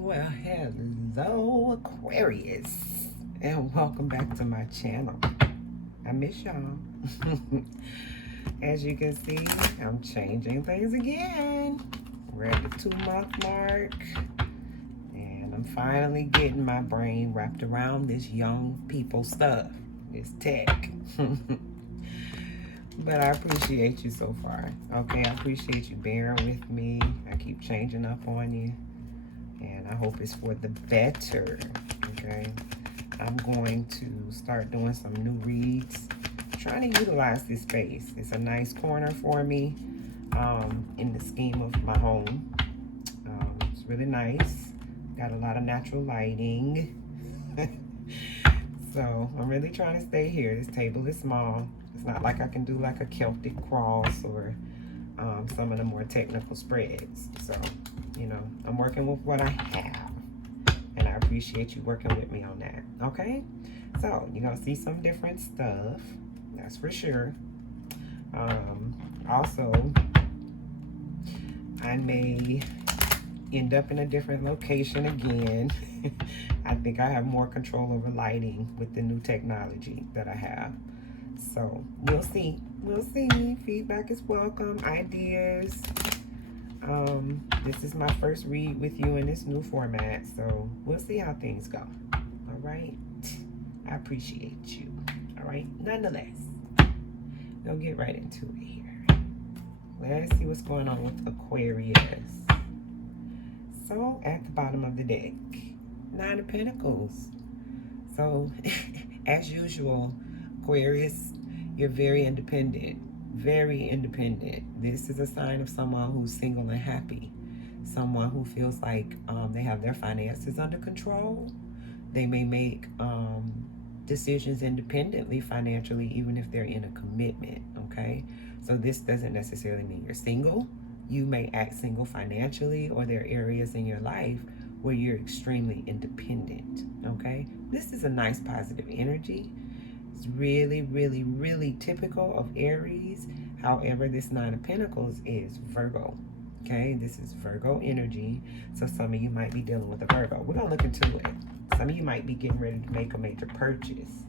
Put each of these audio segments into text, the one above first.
Well, hello, Aquarius, and welcome back to my channel. I miss y'all. As you can see, I'm changing things again. We're at the 2-month mark, and I'm finally getting my brain wrapped around this young people stuff, this tech. But I appreciate you so far. Okay, I appreciate you bearing with me. I keep changing up on you, and I hope it's for the better. Okay, I'm going to start doing some new reads, trying to utilize this space. It's a nice corner for me in the scheme of my home. It's really nice. Got a lot of natural lighting. So I'm really trying to stay here. This table is small. It's not like I can do like a Celtic cross or some of the more technical spreads. So, you know, I'm working with what I have, and I appreciate you working with me on that. Okay, so you're gonna see some different stuff, that's for sure. Also, I may end up in a different location again. I think I have more control over lighting with the new technology that I have. So we'll see. We'll see. Feedback is welcome. Ideas. This is my first read with you in this new format, so we'll see how things go. All right. I appreciate you. All right. Nonetheless, we'll get right into it here. Let's see what's going on with Aquarius. So at the bottom of the deck, 9 of Pentacles. So as usual, Aquarius, you're very independent. Very independent. This is a sign of someone who's single and happy. Someone who feels like they have their finances under control. They may make decisions independently financially, even if they're in a commitment, okay? So this doesn't necessarily mean you're single. You may act single financially, or there are areas in your life where you're extremely independent, okay? This is a nice positive energy. It's really, really, really typical of Aries. However, this 9 of Pentacles is Virgo, okay? This is Virgo energy, so some of you might be dealing with a Virgo. We're gonna look into it. Some of you might be getting ready to make a major purchase.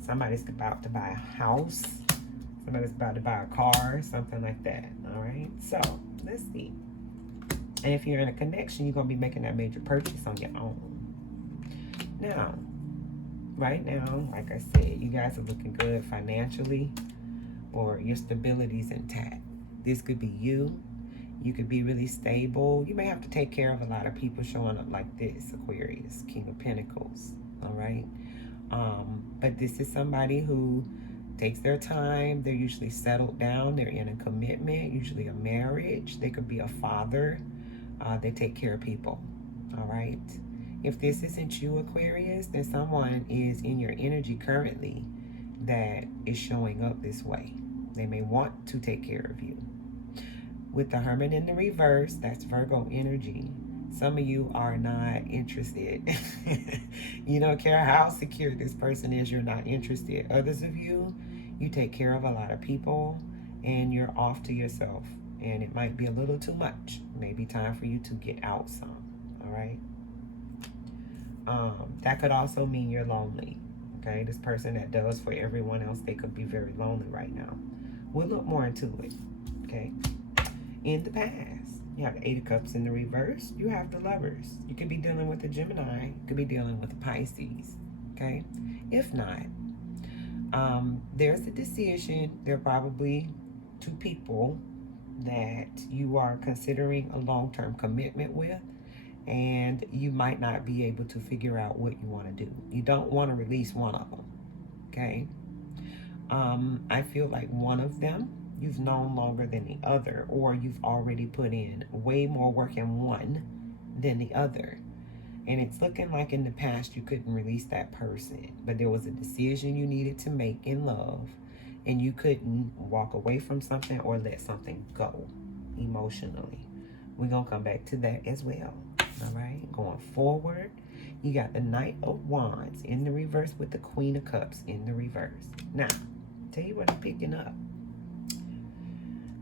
Somebody's about to buy a house. Somebody's about to buy a car, something like that, all right? So, let's see. And if you're in a connection, you're going to be making that major purchase on your own. Now, right now, like I said, you guys are looking good financially, or your stability is intact. This could be you. You could be really stable. You may have to take care of a lot of people showing up like this, Aquarius, King of Pentacles, all right? But this is somebody who takes their time. They're usually settled down. They're in a commitment, usually a marriage. They could be a father. They take care of people, all right? If this isn't you, Aquarius, then someone is in your energy currently that is showing up this way. They may want to take care of you. With the Hermit in the reverse, that's Virgo energy. Some of you are not interested. You don't care how secure this person is, you're not interested. Others of you, you take care of a lot of people and you're off to yourself. And it might be a little too much. Maybe time for you to get out some, all right? That could also mean you're lonely, okay? This person that does for everyone else, they could be very lonely right now. We'll look more into it, okay? In the past, you have the 8 of Cups in the reverse. You have the Lovers. You could be dealing with a Gemini. You could be dealing with a Pisces, okay? If not, there's a decision. There are probably 2 people that you are considering a long-term commitment with, and you might not be able to figure out what you want to do. You don't want to release one of them, okay? I feel like one of them you've known longer than the other, or you've already put in way more work in one than the other. And it's looking like in the past you couldn't release that person, but there was a decision you needed to make in love, and you couldn't walk away from something or let something go emotionally. We're going to come back to that as well. All right, going forward, you got the Knight of Wands in the reverse with the Queen of Cups in the reverse. Now, tell you what I'm picking up.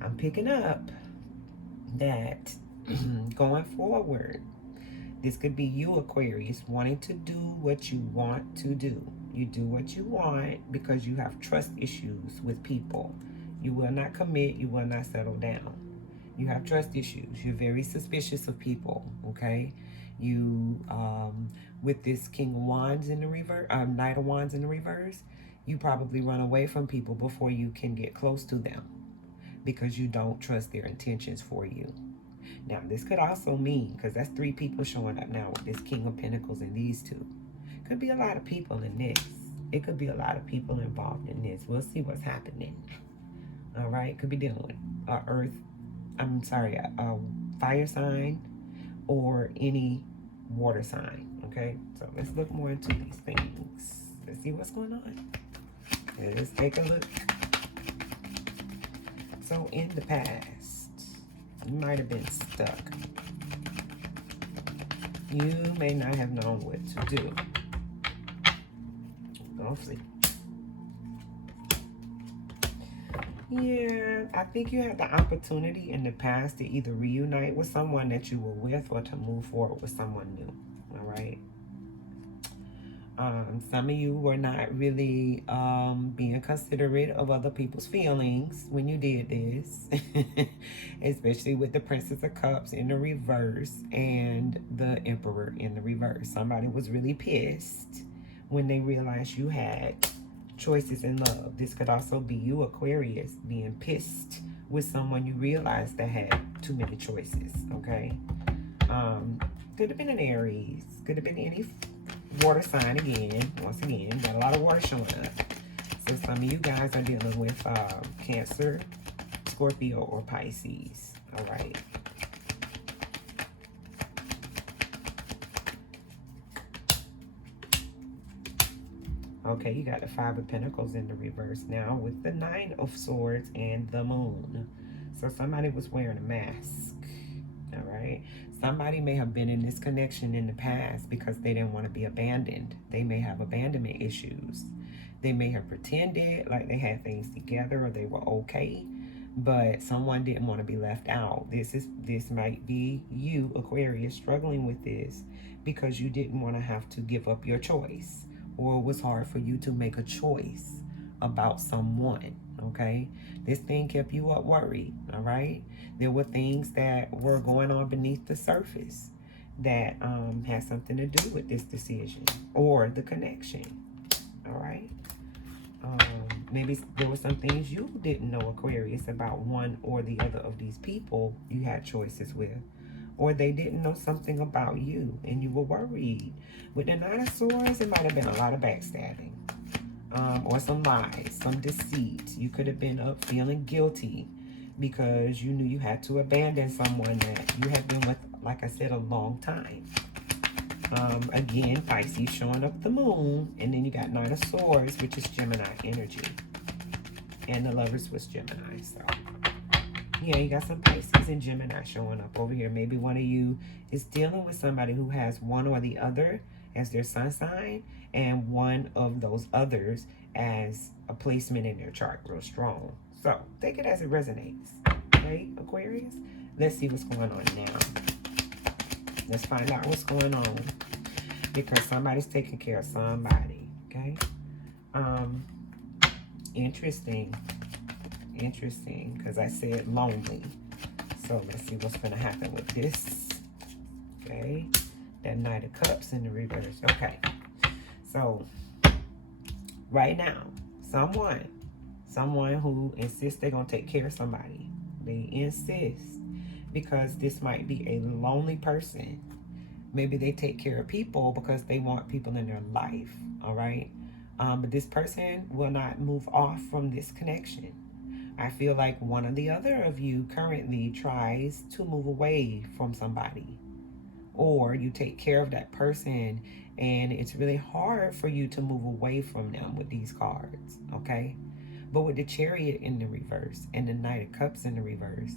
I'm picking up that going forward, This could be you, Aquarius, wanting to do what you want to do. You do what you want because you have trust issues with people. You will not commit. You will not settle down. You have trust issues. You're very suspicious of people, okay? You, with this King of Wands in the reverse, Knight of Wands in the reverse, you probably run away from people before you can get close to them because you don't trust their intentions for you. Now, this could also mean, because that's 3 people showing up now with this King of Pentacles and these 2. Could be a lot of people in this. It could be a lot of people involved in this. We'll see what's happening. All right, could be dealing with a fire sign or any water sign. Okay, so let's look more into these things. Let's see what's going on. Let's take a look. So in the past, you might have been stuck. You may not have known what to do. Go see. Yeah, I think you had the opportunity in the past to either reunite with someone that you were with or to move forward with someone new. All right. Some of you were not really being considerate of other people's feelings when you did this, especially with the Princess of Cups in the reverse and the Emperor in the reverse. Somebody was really pissed when they realized you had choices in love. This could also be you, Aquarius, being pissed with someone you realized that had too many choices, okay? Could have been an Aries. Could have been any water sign again. Once again, got a lot of water showing up. So some of you guys are dealing with Cancer, Scorpio, or Pisces. All right. Okay, you got the 5 of Pentacles in the reverse now with the 9 of Swords and the Moon. So somebody was wearing a mask. All right. Somebody may have been in this connection in the past because they didn't want to be abandoned. They may have abandonment issues. They may have pretended like they had things together or they were okay, but someone didn't want to be left out. This might be you, Aquarius, struggling with this because you didn't want to have to give up your choice, or it was hard for you to make a choice about someone. Okay, this thing kept you up worried. All right, there were things that were going on beneath the surface that had something to do with this decision or the connection. All right, maybe there were some things you didn't know, Aquarius, about one or the other of these people you had choices with, or they didn't know something about you and you were worried. With the 9 of Swords, it might have been a lot of backstabbing. Or some lies, some deceit. You could have been up feeling guilty because you knew you had to abandon someone that you had been with, like I said, a long time. Again, Pisces showing up the Moon, and then you got 9 of Swords, which is Gemini energy. And the Lovers was Gemini, so yeah, you got some Pisces and Gemini showing up over here. Maybe one of you is dealing with somebody who has one or the other as their sun sign, and one of those others as a placement in their chart real strong. So take it as it resonates. Okay, Aquarius? Let's see what's going on now. Let's find out what's going on, because somebody's taking care of somebody. Okay. Interesting, because I said lonely. So let's see what's going to happen with this. Okay, that Knight of Cups in the reverse. Okay, so right now, someone who insists they're going to take care of somebody. They insist because this might be a lonely person. Maybe they take care of people because they want people in their life. All right, but this person will not move off from this connection. I feel like one or the other of you currently tries to move away from somebody, or you take care of that person and it's really hard for you to move away from them with these cards, okay? But with the Chariot in the reverse and the Knight of Cups in the reverse,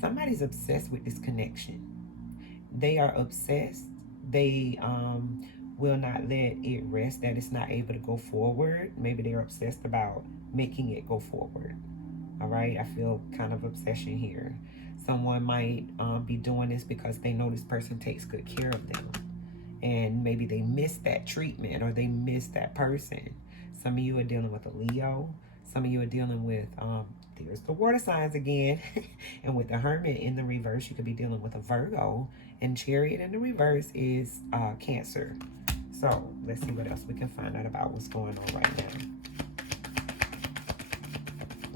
somebody's obsessed with this connection. They are obsessed. They will not let it rest that it's not able to go forward. Maybe they're obsessed about making it go forward. All right, I feel kind of obsession here. Someone might be doing this because they know this person takes good care of them. And maybe they missed that treatment or they missed that person. Some of you are dealing with a Leo. Some of you are dealing with, there's the water signs again. And with the Hermit in the reverse, you could be dealing with a Virgo. And Chariot in the reverse is Cancer. So let's see what else we can find out about what's going on right now.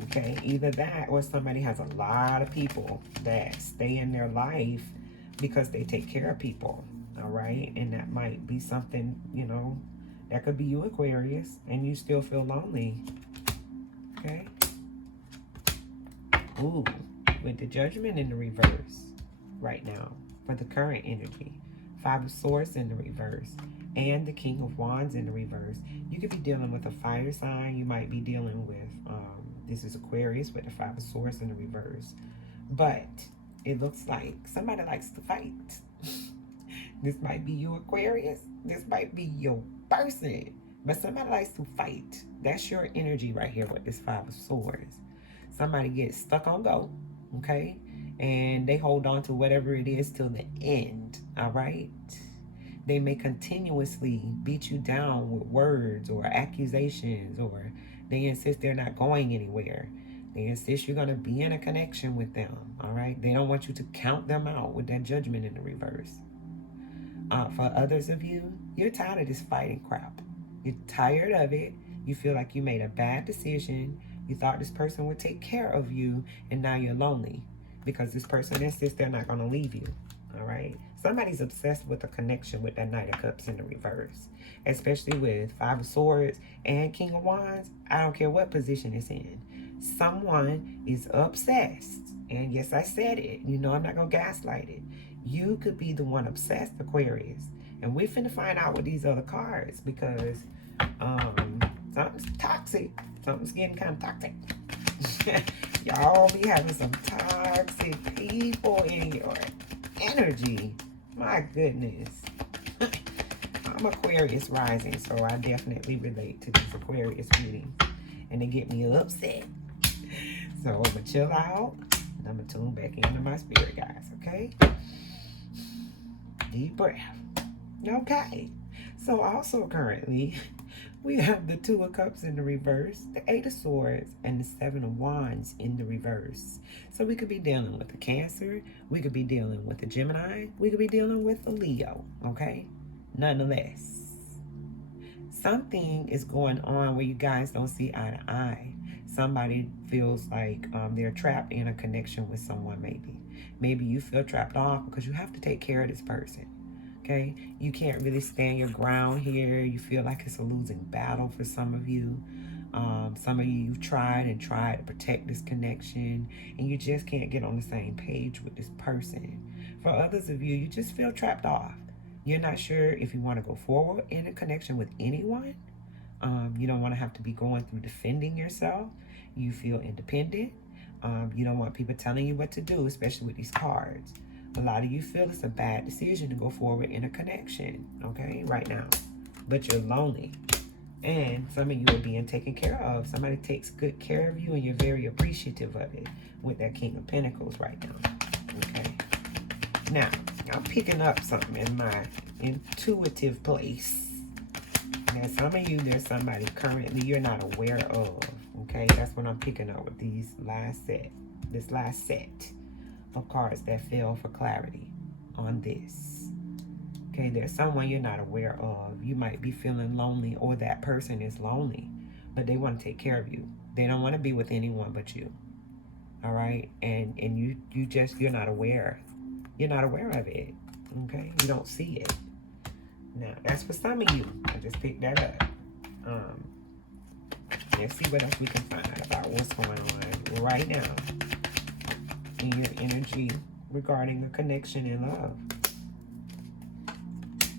Okay, either that or somebody has a lot of people that stay in their life because they take care of people. All right, and that might be something, you know, that could be you, Aquarius, and you still feel lonely. Okay. Ooh, with the Judgment in the reverse right now for the current energy. Five of Swords in the reverse and the King of Wands in the reverse. You could be dealing with a fire sign. You might be dealing with, this is Aquarius with the Five of Swords in the reverse. But it looks like somebody likes to fight. This might be you, Aquarius. This might be your person. But somebody likes to fight. That's your energy right here with this Five of Swords. Somebody gets stuck on go, okay? And they hold on to whatever it is till the end, all right? They may continuously beat you down with words or accusations, or they insist they're not going anywhere. They insist you're going to be in a connection with them, all right? They don't want you to count them out with that Judgment in the reverse. For others of you, you're tired of this fighting crap. You're tired of it. You feel like you made a bad decision. You thought this person would take care of you, and now you're lonely because this person insists they're not going to leave you. All right. Somebody's obsessed with a connection with that Knight of Cups in the reverse, especially with Five of Swords and King of Wands. I don't care what position it's in. Someone is obsessed. And yes, I said it. You know, I'm not going to gaslight it. You could be the one obsessed, Aquarius. And we're finna find out with these other cards because something's toxic. Something's getting kind of toxic. Y'all be having some toxic people in your energy. My goodness. I'm Aquarius rising, so I definitely relate to these Aquarius readings. And they get me upset. So I'm going to chill out. And I'm going to tune back into my spirit, guys, okay? Deep breath. Okay. So also currently, we have the Two of Cups in the reverse, the Eight of Swords, and the Seven of Wands in the reverse. So we could be dealing with a Cancer. We could be dealing with a Gemini. We could be dealing with a Leo, okay? Nonetheless, something is going on where you guys don't see eye to eye. Somebody feels like they're trapped in a connection with someone maybe. Maybe you feel trapped off because you have to take care of this person. Okay, you can't really stand your ground here. You feel like it's a losing battle for some of you. Some of you, you've tried to protect this connection, and you just can't get on the same page with this person. For others of you, you just feel trapped off. You're not sure if you want to go forward in a connection with anyone. You don't want to have to be going through defending yourself. You feel independent. You don't want people telling you what to do, especially with these cards. A lot of you feel it's a bad decision to go forward in a connection, okay, right now. But you're lonely. And some of you are being taken care of. Somebody takes good care of you, and you're very appreciative of it with that King of Pentacles right now, okay? Now, I'm picking up something in my intuitive place. Now, some of you, there's somebody currently you're not aware of, okay? That's what I'm picking up with this last set of cards that fell for clarity on this. Okay, there's someone you're not aware of. You might be feeling lonely, or that person is lonely, but they want to take care of you. They don't want to be with anyone but you. All right, and you're not aware. You're not aware of it. Okay, you don't see it. Now that's for some of you. I just picked that up. Let's see what else we can find out about what's going on right now in your energy regarding a connection in love.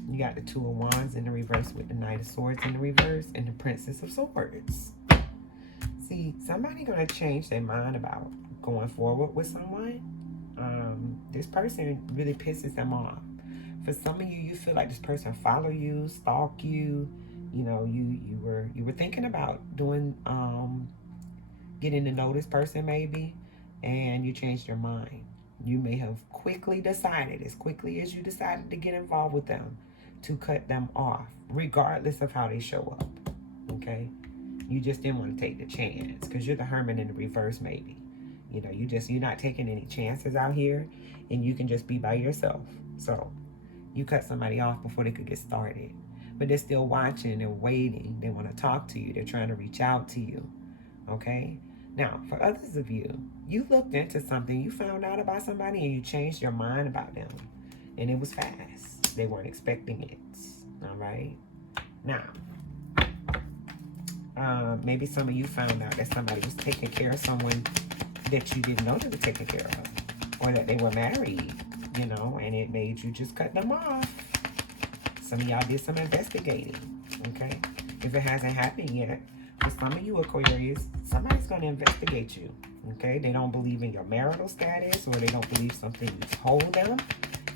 You got the Two of Wands in the reverse with the Knight of Swords in the reverse and the Princess of Swords. See, somebody gonna change their mind about going forward with someone. This person really pisses them off. For some of you, you feel like this person follow you, stalk you. You know, you were thinking about doing getting to know this person maybe, and you changed your mind. You may have quickly decided, as quickly as you decided to get involved with them, to cut them off, regardless of how they show up. Okay? You just didn't want to take the chance because you're the hermit in the reverse, maybe. You know, you're not taking any chances out here, and you can just be by yourself. So you cut somebody off before they could get started. But they're still watching and waiting. They want to talk to you. They're trying to reach out to you. Okay? Now, for others of you, you looked into something, you found out about somebody, and you changed your mind about them. And it was fast. They weren't expecting it. All right? Now, maybe some of you found out that somebody was taking care of someone that you didn't know they were taking care of. Or that they were married, you know, and it made you just cut them off. Some of y'all did some investigating, okay? If it hasn't happened yet, for some of you Aquarius, somebody's going to investigate you, okay? They don't believe in your marital status, or they don't believe something you told them.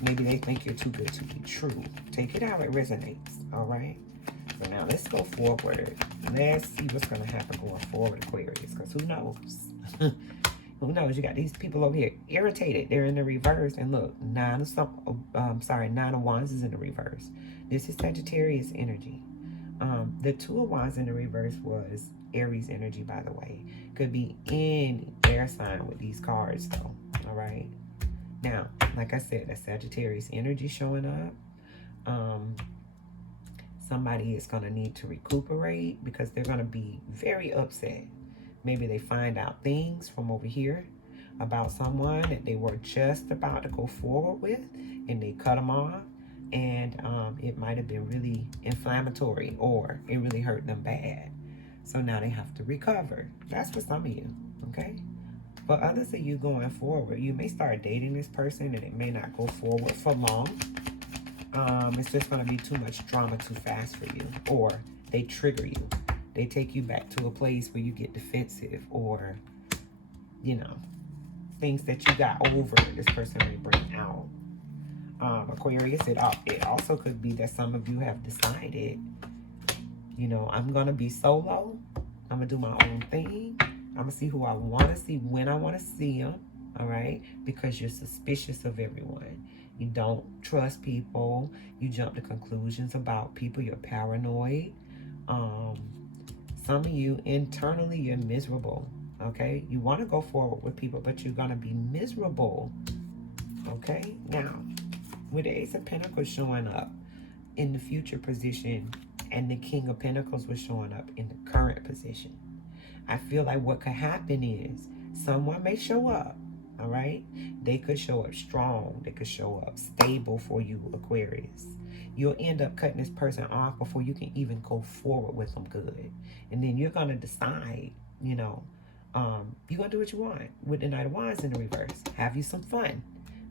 Maybe they think you're too good to be true. Take it how it resonates, all right? So now let's go forward. Let's see what's going to happen going forward, Aquarius, because who knows? Who knows? You got these people over here irritated. They're in the reverse. And look, Nine of Wands is in the reverse. This is Sagittarius energy. The Two of Wands in the reverse was Aries energy, by the way. Could be any air sign with these cards, though. All right. Now, like I said, that Sagittarius energy showing up. Somebody is going to need to recuperate because they're going to be very upset. Maybe they find out things from over here about someone that they were just about to go forward with, and they cut them off, and it might have been really inflammatory, or it really hurt them bad. So now they have to recover. That's for some of you, okay? For others of you going forward, you may start dating this person, and it may not go forward for long. It's just going to be too much drama too fast for you, or they trigger you. They take you back to a place where you get defensive, or, you know, things that you got over, this person may bring out. Aquarius, it also could be that some of you have decided, you know, I'm going to be solo. I'm going to do my own thing. I'm going to see who I want to see when I want to see them. All right? Because you're suspicious of everyone. You don't trust people. You jump to conclusions about people. You're paranoid. Some of you, internally, you're miserable, okay? You want to go forward with people, but you're going to be miserable, okay? Now, with the Ace of Pentacles showing up in the future position, and the King of Pentacles was showing up in the current position, I feel like what could happen is someone may show up, all right? They could show up strong. They could show up stable for you, Aquarius. You'll end up cutting this person off before you can even go forward with them good. And then you're going to decide, you know, you're going to do what you want with the Knight of Wands in the reverse. Have you some fun,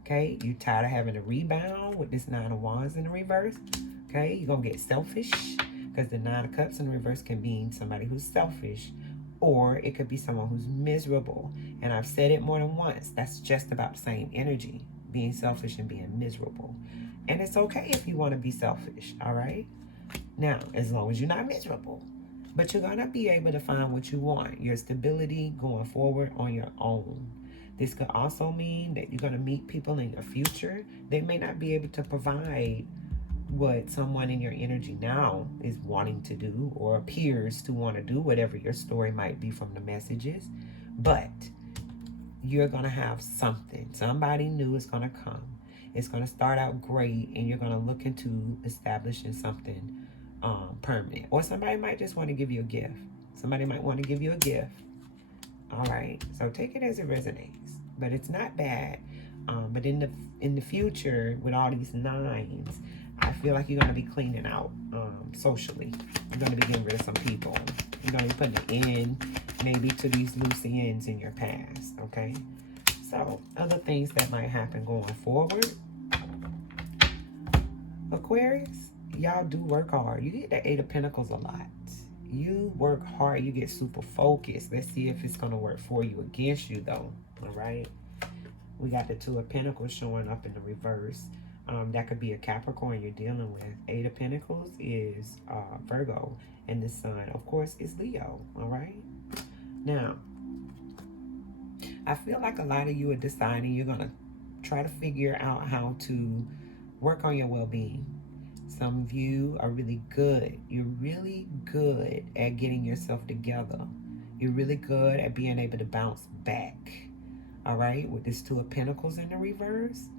okay? You're tired of having to rebound with this Nine of Wands in the reverse, okay? You're going to get selfish because the Nine of Cups in the reverse can mean somebody who's selfish, or it could be someone who's miserable. And I've said it more than once. That's just about the same energy, being selfish and being miserable. And it's okay if you want to be selfish, all right? Now, as long as you're not miserable. But you're going to be able to find what you want, your stability going forward on your own. This could also mean that you're going to meet people in your future. They may not be able to provide what someone in your energy now is wanting to do, or appears to want to do, whatever your story might be from the messages. But you're going to have something. Somebody new is going to come. It's going to start out great, and you're going to look into establishing something permanent. Or somebody might just want to give you a gift. Somebody might want to give you a gift. All right. So take it as it resonates. But it's not bad. But in the future, with all these nines, I feel like you're going to be cleaning out socially. You're going to be getting rid of some people. You're going to be putting an end maybe to these loose ends in your past. Okay. So, other things that might happen going forward. Aquarius, y'all do work hard. You get the Eight of Pentacles a lot. You work hard. You get super focused. Let's see if it's going to work for you, against you, though. All right? We got the Two of Pentacles showing up in the reverse. That could be a Capricorn you're dealing with. Eight of Pentacles is Virgo. And the Sun, of course, is Leo. All right? Now, I feel like a lot of you are deciding you're going to Try to figure out how to work on your well-being. Some of you are really good. You're really good at getting yourself together. You're really good at being able to bounce back. All right? With this Two of Pentacles in the reverse,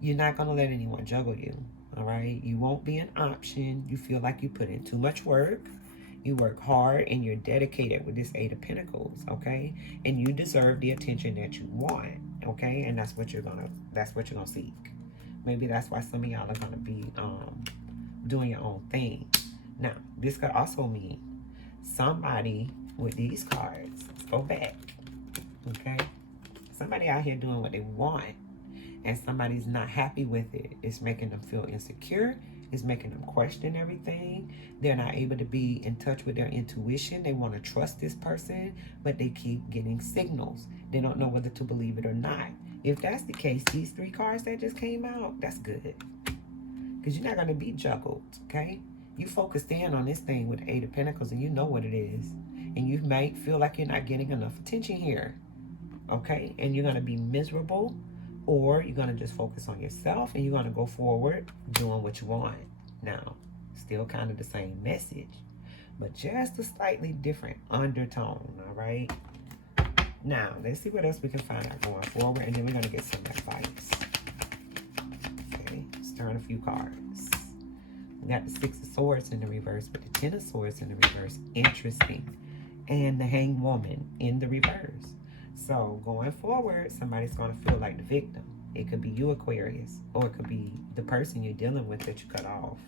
you're not going to let anyone juggle you. All right? You won't be an option. You feel like you put in too much work. You work hard and you're dedicated with this Eight of Pentacles, okay? And you deserve the attention that you want, okay? And that's what you're gonna seek. Maybe that's why some of y'all are gonna be doing your own thing. Now, this could also mean somebody with these cards. Let's go back, okay? Somebody out here doing what they want, and somebody's not happy with it. It's making them feel insecure. It's making them question everything. They're not able to be in touch with their intuition. They want to trust this person, but they keep getting signals. They don't know whether to believe it or not. If that's the case, these three cards that just came out, that's good. Because you're not going to be juggled, okay? You focused in on this thing with the Eight of Pentacles, and you know what it is. And you might feel like you're not getting enough attention here, okay? And you're going to be miserable. Or you're going to just focus on yourself and you're going to go forward doing what you want. Now, still kind of the same message, but just a slightly different undertone, all right? Now, let's see what else we can find out going forward, and then we're going to get some advice. Okay, stirring a few cards. We got the Six of Swords in the reverse, but the Ten of Swords in the reverse. Interesting. And the Hanged Woman in the reverse. So going forward, somebody's going to feel like the victim. It could be you, Aquarius, or it could be the person you're dealing with that you cut off.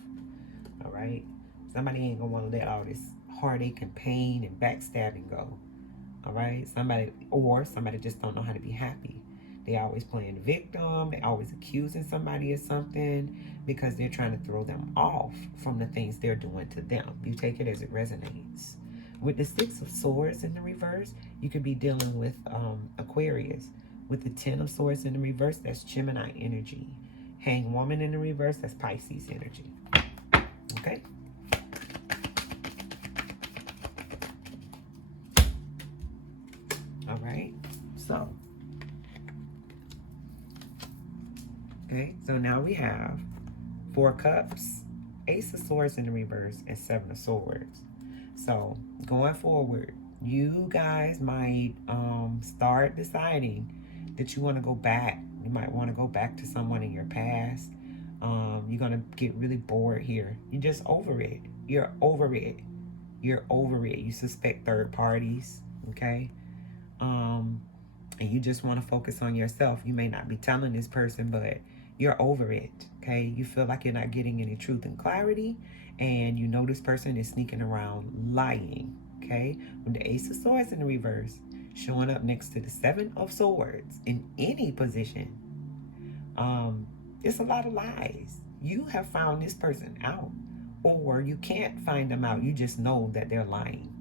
All right? Somebody ain't going to want to let all this heartache and pain and backstabbing go. All right? Somebody just don't know how to be happy. They always playing the victim. They always accusing somebody of something because they're trying to throw them off from the things they're doing to them. You take it as it resonates. With the Six of Swords in the reverse, you could be dealing with Aquarius. With the Ten of Swords in the reverse, that's Gemini energy. Hanged Woman in the reverse, that's Pisces energy. Okay? All right. So, okay. So now we have Four Cups, Ace of Swords in the reverse, and Seven of Swords. So going forward, you guys might start deciding that you want to go back. You might want to go back to someone in your past. You're going to get really bored here. You're just over it. You're over it. You're over it. You suspect third parties, okay? And you just want to focus on yourself. You may not be telling this person, but you're over it, okay? You feel like you're not getting any truth and clarity, and you know this person is sneaking around lying, okay? When the Ace of Swords in the reverse, showing up next to the Seven of Swords in any position, it's a lot of lies. You have found this person out, or you can't find them out. You just know that they're lying,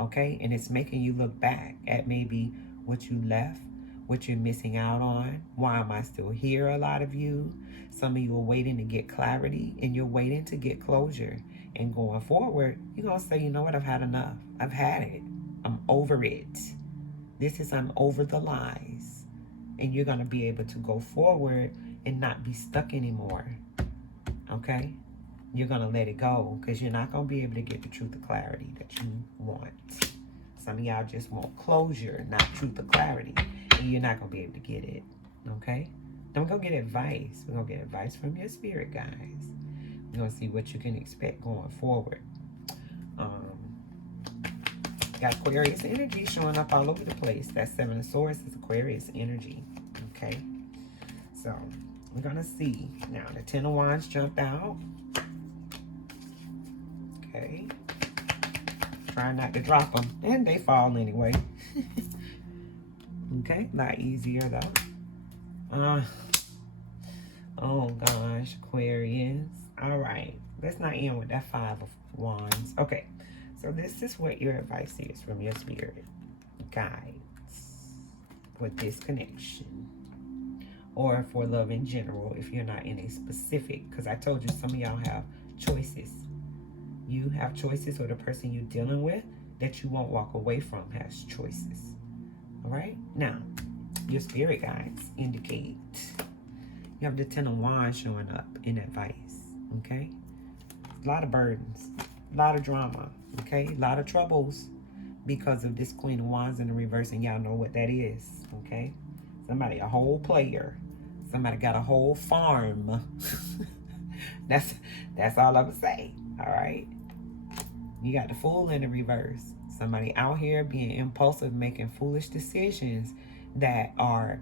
okay? And it's making you look back at maybe what you left, what you're missing out on. Why am I still here? A lot of you. Some of you are waiting to get clarity, and you're waiting to get closure. And going forward, you're going to say, you know what? I've had enough. I've had it. I'm over it. I'm over the lies. And you're going to be able to go forward and not be stuck anymore. Okay? You're going to let it go because you're not going to be able to get the truth of clarity that you want. Some of y'all just want closure, not truth or clarity. And you're not going to be able to get it. Okay? Then we're going to get advice. We're going to get advice from your spirit guides. We're going to see what you can expect going forward. Got Aquarius energy showing up all over the place. That Seven of Swords is Aquarius energy. Okay? So, we're going to see. Now, the Ten of Wands jumped out. Okay? Try not to drop them. And they fall anyway. Okay? A lot easier, though. Oh, gosh. Aquarius. All right. Let's not end with that Five of Wands. Okay. So this is what your advice is from your spirit guides for this connection, or for love in general if you're not in a specific, because I told you some of y'all have choices. You have choices, or the person you're dealing with that you won't walk away from has choices. All right? Now, your spirit guides indicate You have the Ten of Wands showing up in advice, okay? A lot of burdens, a lot of drama, okay? A lot of troubles because of this Queen of Wands in the reverse, and y'all know what that is, okay? Somebody, a whole player. Somebody got a whole farm. That's all I would say, all right? You got the Fool in the reverse. Somebody out here being impulsive, making foolish decisions that are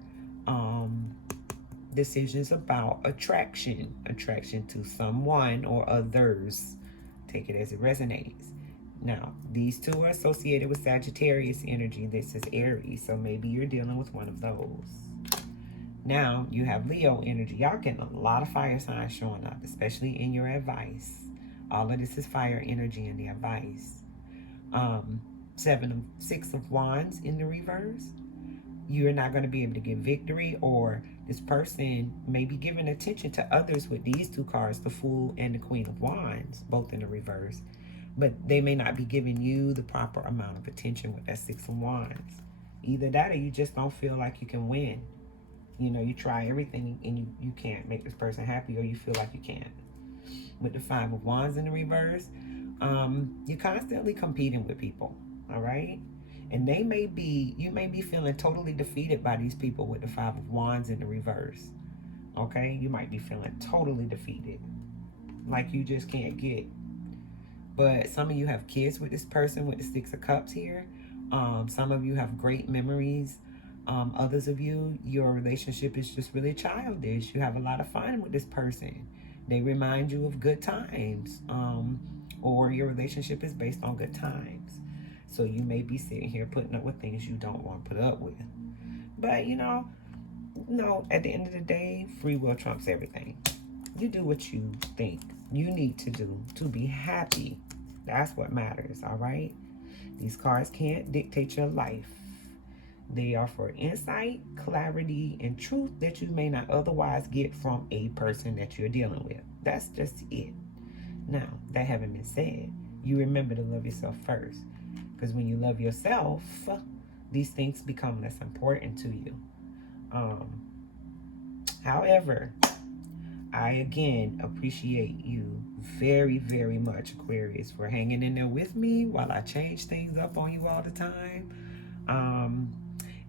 decisions about attraction to someone or others. Take it as it resonates. Now, these two are associated with Sagittarius energy. This is Aries, so maybe you're dealing with one of those. Now, you have Leo energy. Y'all getting a lot of fire signs showing up, especially in your advice. All of this is fire energy in the advice. Six of Wands in the reverse. You're not going to be able to get victory, or this person may be giving attention to others with these two cards, the Fool and the Queen of Wands, both in the reverse. But they may not be giving you the proper amount of attention with that Six of Wands. Either that, or you just don't feel like you can win. You know, you try everything and you can't make this person happy, or you feel like you can't. With the Five of Wands in the reverse, you're constantly competing with people, all right? And you may be feeling totally defeated by these people with the Five of Wands in the reverse, okay? You might be feeling totally defeated, like you just can't get. But some of you have kids with this person with the Six of Cups here. Some of you have great memories. Others of you, your relationship is just really childish. You have a lot of fun with this person. They remind you of good times, or your relationship is based on good times. So you may be sitting here putting up with things you don't want to put up with. But, no, at the end of the day, free will trumps everything. You do what you think you need to do to be happy. That's what matters, all right? These cards can't dictate your life. They are for insight, clarity, and truth that you may not otherwise get from a person that you're dealing with. That's just it. Now, that having been said, you remember to love yourself first. Because when you love yourself, these things become less important to you. However, I again appreciate you very, very much, Aquarius, for hanging in there with me while I change things up on you all the time.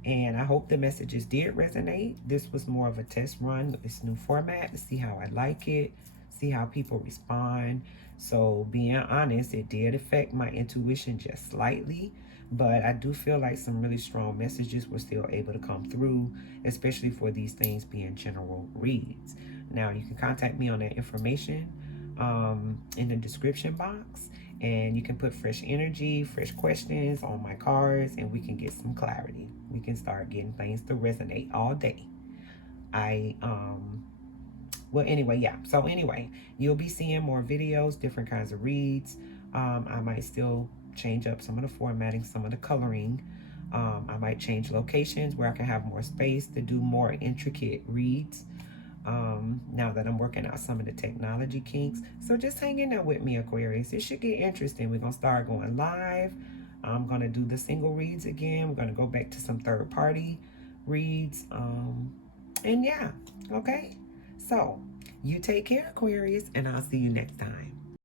And I hope the messages did resonate. This was more of a test run with this new format to see how I like it, see how people respond. So being honest, it did affect my intuition just slightly, but I do feel like some really strong messages were still able to come through, especially for these things being general reads. Now, you can contact me on that information in the description box, and you can put fresh energy, fresh questions on my cards, and we can get some clarity. We can start getting things to resonate all day. Well, anyway, yeah. So anyway, you'll be seeing more videos, different kinds of reads. I might still change up some of the formatting, some of the coloring. I might change locations where I can have more space to do more intricate reads. Now that I'm working out some of the technology kinks. So just hang in there with me, Aquarius. It should get interesting. We're going to start going live. I'm going to do the single reads again. We're going to go back to some third-party reads. And yeah, okay. So you take care, Aquarius, and I'll see you next time.